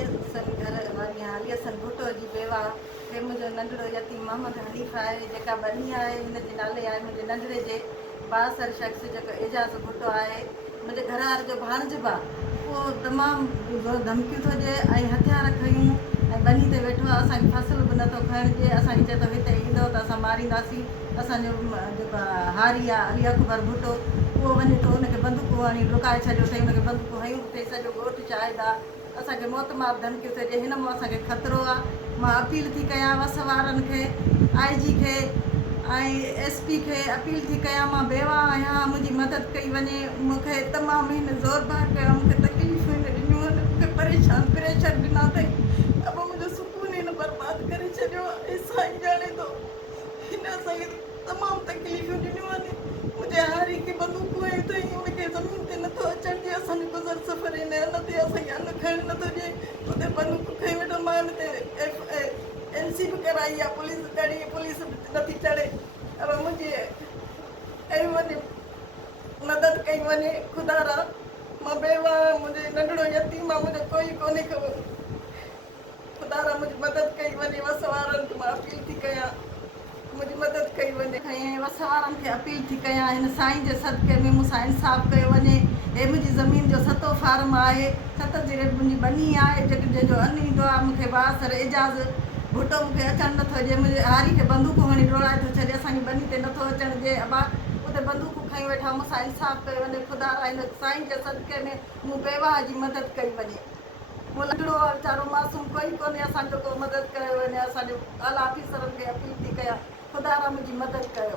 हाली असन भुट्टो जी बेवा के मुंहिंजो नंढड़ो यतीम मोहम्मद हनीफ़ आहे जेका बनी आहे हिन जे नाले आहे मुंहिंजे नंढड़े जे बासर शख़्स जेको एजाज़ भुट्टो आहे मुंहिंजे घर वारे जो भाणिज बि उहो तमामु धमकियूं थो ॾिए ऐं हथियार खयूं ऐं बनी ते वेठो आहे असांखे फ़सुलु बि नथो खणणु ॾिए असांखे चए थो हिते ईंदो त असां मारींदासीं असांजो जेको हारी आहे अली अकबर भुट्टो उहो वञे थो हुनखे बंदूकूं हणी लुकाए छॾियो अथई हुनखे बंदूकूं हयूं अथई सॼो ॻोठु चाहिदा असांखे मौत मार धमकियूं थो ॾिए हिन मां असांखे ख़तरो आहे मां अपील थी कयां वस वारनि खे IG खे ऐं SP खे अपील थी कयां मां बेवा आहियां मुंहिंजी मदद कई वञे मूंखे तमामु हिन ज़ोर भार कयो मूंखे तकलीफ़ूं हिन ॾिनियूं आहिनि मूंखे प्रेशर ॾिना अथई त पोइ मुंहिंजो सुकून हिन बर्बादु करे छॾियो आहे साईं ॼाणे थो हिन असांखे तमामु तकलीफ़ूं ॾिनियूं आहिनि मुंहिंजे हारी खे बंदूकूं हयूं अथई हुनखे ज़मीन ते नथो अचणु ॾिए असांजो गुज़र सफ़र हिन ते असांखे अन्न खाइणु नथो ॾिए हुते बंदूकूं खई वेठो मां हिन ते NC बि कराई आहे पुलिस नथी चढ़े पर मुंहिंजी कई वञे मदद कई वञे ख़ुदा मां बेवा मुंहिंजे नंढड़ो यतीम आहे मुंहिंजो कोई कोन्हे ख़बर ख़ुदा मुंहिंजी मदद कई वञे वस वारनि खे मां अपील थी कयां मुंहिंजी मदद कई वञे ऐं वस वारनि खे अपील थी कयां हिन साईं जे सदके में मूंसां इंसाफ़ कयो वञे हे मुंहिंजी ज़मीन जो 7 फार्म आहे 7 जी मुंहिंजी बनी आहे जंहिंजो अनु ईंदो आहे मूंखे बासर एजाज़ भुट्टो मूंखे अचणु नथो ॾिए मुंहिंजे हारी खे बंदूकूं हणी डोड़ाए थो छॾे असांजी बनी ते नथो अचणु ॾिए अबा उते बंदूकूं खई वेठा मूंसां इंसाफ़ कयो वञे ख़ुदा हिन साईं जे सदके में मूं बेवा जी मदद कई वञे मूं लंगड़ो आहे वीचारो मासूम कोई कोन्हे असांजो को मदद कयो वञे असांजो आला ऑफिसरनि खे अपील थी कयां ख़ुदा मुंहिंजी मदद कयो